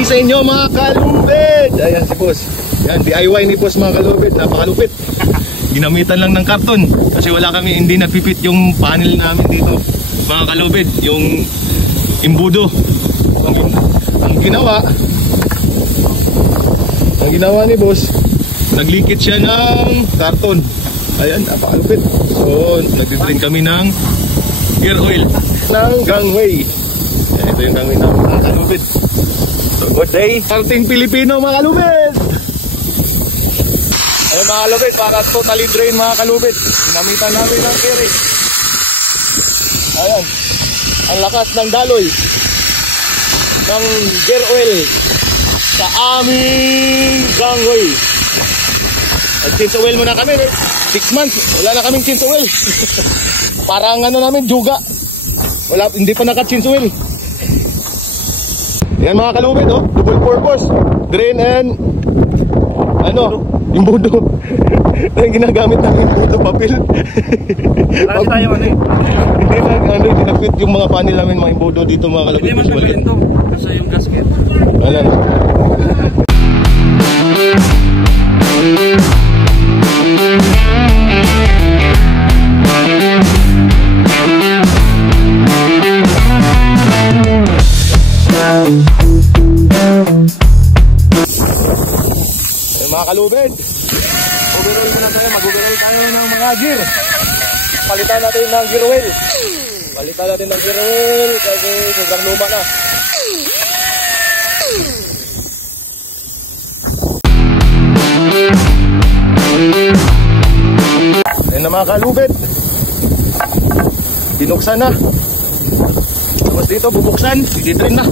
morning sa inyo mga kalubid. Ayan si boss. Yan, DIY ni boss mga kalubid. Napakalupit. Ginamitan lang ng karton kasi wala kami, hindi napipit yung panel namin dito mga kalubid, yung imbudo. Ang ginawa ni boss, naglikit siya ng karton. Ayan, napakalupit. So nagtitrain kami ng gear oil ng gangway. Ito yung gangway namin mga kalubid. So good day Karting Pilipino mga kalubid. Ayun mga kalubid, para totally drain mga kalubid, ginamitan namin ng carry. Ayan, ang lakas ng daloy ng gear oil sa aming gangway. Nag-change oil muna kami, 6 months wala na kaming change oil. Parang ano namin, juga, wala, hindi pa naka-change oil. Yan mga kalubid, oh, double purpose drain and ano, yung budo. Yung ginagamit namin yung budo, papel. Kasi tayo ano eh. Hindi nag-fit yung mga panel namin, mga imbudo dito mga kalubid. Hindi man sabihin to, kasi yung gasket. Wala na. Mga kalubid, mag-overall muna tayo, mag-overall tayo ng mga gear. Palitan natin ng gear oil. Palitan natin ng gear oil kasi sobrang luma na. Ayan na mga kalubid, binuksan na. Tapos dito bubuksan, i-drain na.